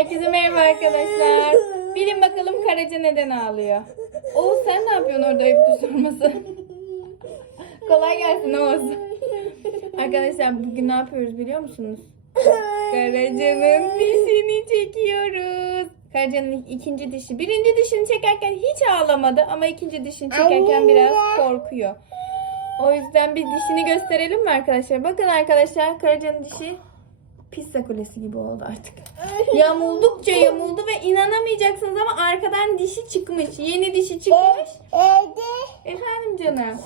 Herkese merhaba arkadaşlar. Bilin bakalım Karaca neden ağlıyor? Oğuz sen ne yapıyorsun orada öptü sorması? Kolay gelsin Oğuz. Arkadaşlar bugün ne yapıyoruz biliyor musunuz? Karaca'nın dişini çekiyoruz. Karaca'nın ikinci dişi. Birinci dişini çekerken hiç ağlamadı ama ikinci dişini çekerken biraz korkuyor. O yüzden bir dişini gösterelim mi arkadaşlar? Bakın arkadaşlar Karaca'nın dişi pizza kulesi gibi oldu artık. Yamuldukça yamuldu ve inanamayacaksınız ama arkadan dişi çıkmış. Yeni dişi çıkmış. Efendim canım.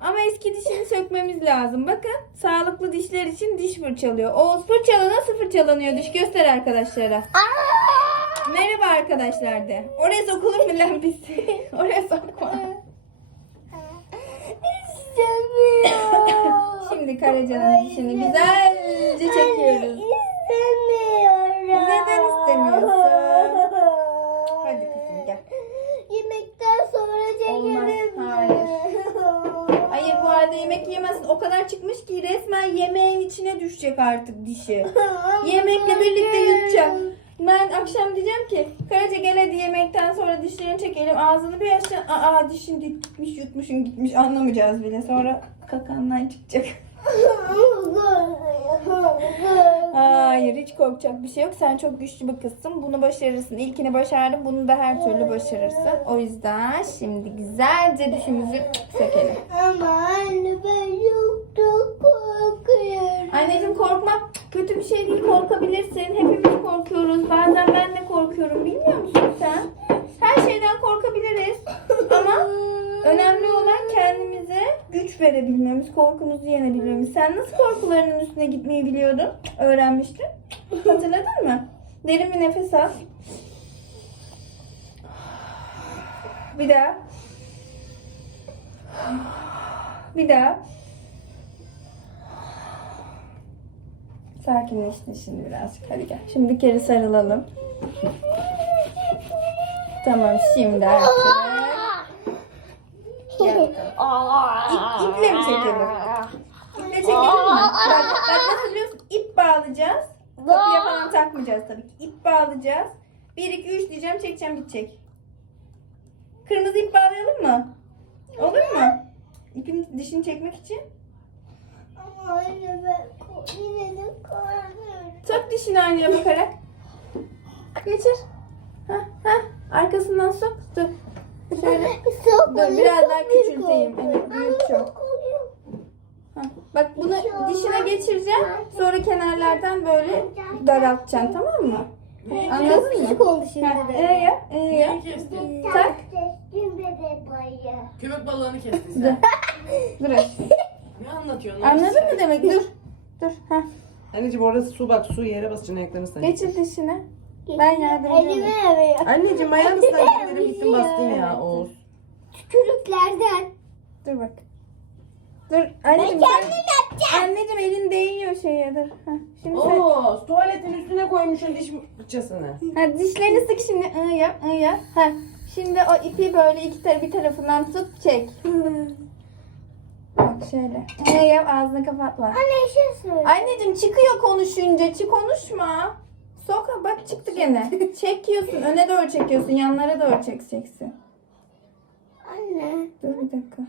Ama eski dişini sökmemiz lazım. Bakın sağlıklı dişler için diş fırçalıyor. Oğuz fırçala nasıl fırçalanıyor diş göster arkadaşlara. Merhaba arkadaşlar de. Oraya sokulur mu lan pis? Oraya sokma. Şimdi Karaca'nın dişini güzelce çekiyoruz. İstemiyorum. Neden istemiyorsun? Hadi kızım gel. Yemekten sonra Olmaz, çekelim. hayır. Hayır bu halde yemek yemezsin. O kadar çıkmış ki resmen yemeğin içine düşecek artık dişi. Yemekle birlikte yutacak. Ben akşam diyeceğim ki Karaca gel hadi yemekten sonra dişlerini çekelim. Ağzını bir açacaksın. Aa dişin gitmiş yutmuşun gitmiş anlamayacağız bile. Sonra kakandan çıkacak. Hayır hiç korkacak bir şey yok. Sen çok güçlü bir kızsın. Bunu başarırsın. İlkini başardın. Bunu da her türlü başarırsın. O yüzden şimdi güzelce dişimizi sökelim. Ama anne ben çok çok korkuyorum. Anneciğim korkmak kötü bir şey değil. Korkabilirsin. Hepimiz korkuyoruz. Bazen ben de korkuyorum. Bilmiyor musun sen? Her şeyden korkabiliriz. Ama önemli olan kendimize güç verebilmemiz, korkumuzu yenebilmemiz. Sen nasıl korkularının üstüne gitmeyi biliyordun? Öğrenmiştin. Hatırladın mı? Derin bir nefes al. Bir daha. Bir daha. Sakinleştin şimdi birazcık. Hadi gel. Şimdi bir kere sarılalım. Tamam şimdi artık. İp, iple mi çekelim? İple çekelim mi? Bak, bak nasıl biliyorsun? İp bağlayacağız. Kapıya falan takmayacağız tabii ki. İp bağlayacağız. 1, 2, 3 diyeceğim çekeceğim gidecek. Kırmızı ip bağlayalım mı? Olur mu? İpin dişini çekmek için. Ama anne ben yine de korkuyorum. Sok dişini aynaya bakarak. Geçir. Ha ha. Arkasından sok. Dur. Şöyle. Dur biraz daha küçülteyim. Evet, büyük çok. Ha. Bak bunu dişine geçireceğim. Sonra kenarlardan böyle daraltacaksın tamam mı? Anladın mı? Küçük oldu şimdi Ha, de. E yap. E yap. Neyi kestin? Tak. Köpek balığını kestin sen. Dur aşkım. Ne anlatıyorsun? Anladın mı demek? Dur. Dur. Ha. Anneciğim orası su bak su yere basacaksın ayaklarını sen. Geçir dişine. Ben yardımcı olayım. Elime yarıyor. Anneciğim ayağını ıslan gittin bastın ya Oğuz. Tükürüklerden. Dur bak. Dur. Anneciğim, Ben sen- kendim yapacağım. Anneciğim elin değiyor şeye dur. Ha. Şimdi sen Oğuz tuvaletin üstüne koymuşsun diş fırçasını. Ha, dişlerini sık şimdi. ı yap, ı yap. Ha. Şimdi o ipi böyle iki tar bir tarafından tut, çek. Bak şöyle. ı yap, ağzını kapatma. Anne şey söyle. Anneciğim çıkıyor konuşunca. Çık konuşma. Sok bak çıktı gene. Çekiyorsun. Öne doğru çekiyorsun. Yanlara doğru çekeceksin. Anne. Dur bir dakika.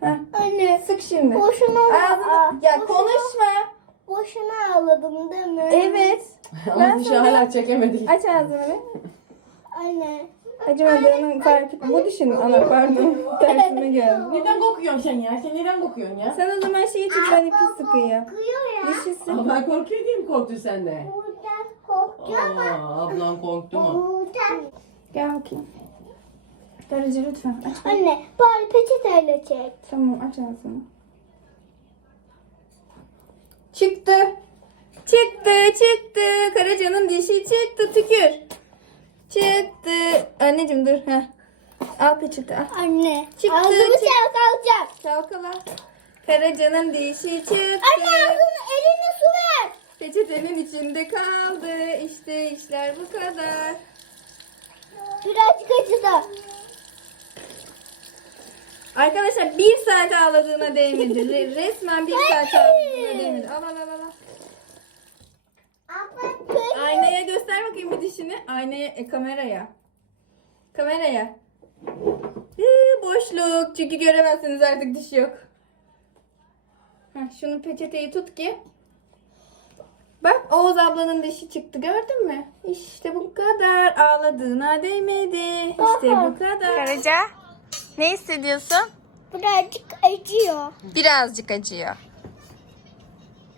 Ha. Anne. Sık şimdi. Boşuna Ağzını... Ya boşuna- konuşma. Boşuna ağladım değil mi? Evet. Ama Ben dişi sana- hala çekemedik. Aç ağzını bir. Anne. Acımadığının fark etme. Bu dişin ana pardon. Tersine geldi. Neden kokuyorsun sen ya? Sen neden kokuyorsun ya? Sen o zaman şeyi tut ben ipi sıkıyor. Kıyıyor ya. Dişisi. Ablan korkuyor diye mi korktun sen de? Buradan korkuyor ama. Aa, ablan korktu mu? Buradan. Gel bakayım. Darıcı lütfen aç. Anne bari peçeteyle çek. Tamam aç ağzını. Çıktı. Çıktı çıktı. Karaca'nın dişi çıktı tükür. Çıktı. Anneciğim dur. Heh. Al peçete al. Anne. Çıktı, Ağzımı çık- çalkalayacağım. Çalkala. Karaca'nın dişi çıktı. Anne ağzını eline su ver. Peçetenin içinde kaldı. İşte işler bu kadar. Birazcık acıdı. Arkadaşlar bir saat ağladığına değmedi. Re- Resmen bir saat ağladığına değmedi. Al al al al. Aynaya göster bakayım. dişini aynaya, e, kameraya. Kameraya. Ee, boşluk. Çünkü göremezsiniz artık diş yok. Heh, şunu peçeteyi tut ki. Bak Oğuz ablanın dişi çıktı gördün mü? İşte bu kadar. Ağladığına değmedi. İşte bu kadar. Karaca ne hissediyorsun? Birazcık acıyor. Birazcık acıyor.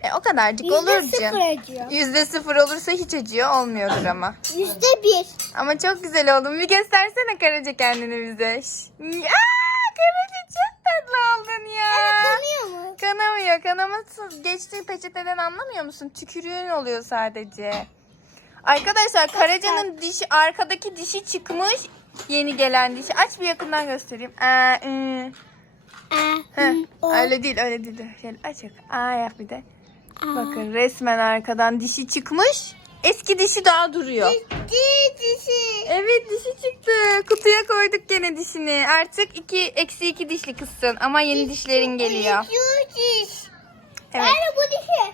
E o kadarcık Yüzde olur sıfır canım. acıyor. Yüzde sıfır olursa hiç acıyor olmuyordur ama. Yüzde bir. Ama çok güzel oldun. Bir göstersene Karaca kendini bize. Şş. Aa, Karaca çok tatlı oldun ya. Kanıyor mu? Kanamıyor. Kanaması geçtiği peçeteden anlamıyor musun? Tükürüğün oluyor sadece. Arkadaşlar Karaca'nın dişi arkadaki dişi çıkmış. Yeni gelen dişi. Aç bir yakından göstereyim. Aa, ı. Aa, Heh, o. öyle değil öyle değil. Şöyle aç yak. Aa yap bir de. Bakın resmen arkadan dişi çıkmış. Eski dişi daha duruyor. Ciddi dişi. Evet dişi çıktı. Kutuya koyduk gene dişini. Artık iki eksi iki dişli kızsın ama yeni dişlerin geliyor. Şu diş. Evet. Yani bu dişi.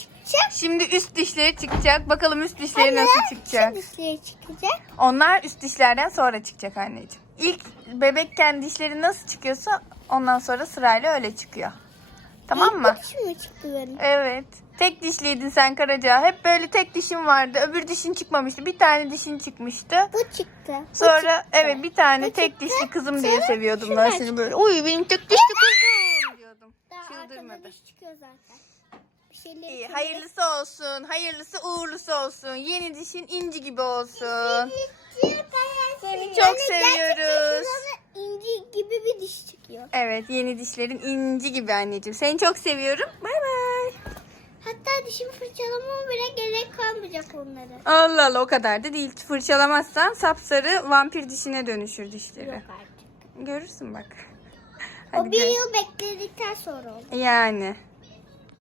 Çıkacak. Şimdi üst dişleri çıkacak. Bakalım üst dişleri nasıl çıkacak. Dişleri çıkacak. Onlar üst dişlerden sonra çıkacak anneciğim. İlk bebekken dişleri nasıl çıkıyorsa ondan sonra sırayla öyle çıkıyor. Tamam mı? Bu diş mi çıktı benim? Evet. Tek dişliydin sen Karaca. Hep böyle tek dişin vardı. Öbür dişin çıkmamıştı. Bir tane dişin çıkmıştı. Bu çıktı. Bu Sonra çıktı. evet bir tane Bu tek çıktı. dişli kızım diye seviyordum ben seni böyle. Uy benim tek dişli kızım diyordum. Daha Çıldırmadı. diş çıkıyor zaten. İyi, hayırlısı olsun. Hayırlısı uğurlusu olsun. Yeni dişin inci gibi olsun. Seni çok seviyoruz. İnci gibi bir diş çıkıyor. Evet yeni dişlerin inci gibi anneciğim. Seni çok seviyorum. Bay bay. Hatta dişimi fırçalamama bile gerek kalmayacak onları. Allah Allah o kadar da değil. Fırçalamazsan sapsarı vampir dişine dönüşür dişleri. Yok artık. Görürsün bak. O Hadi bir gör. yıl bekledikten sonra oldu. Yani.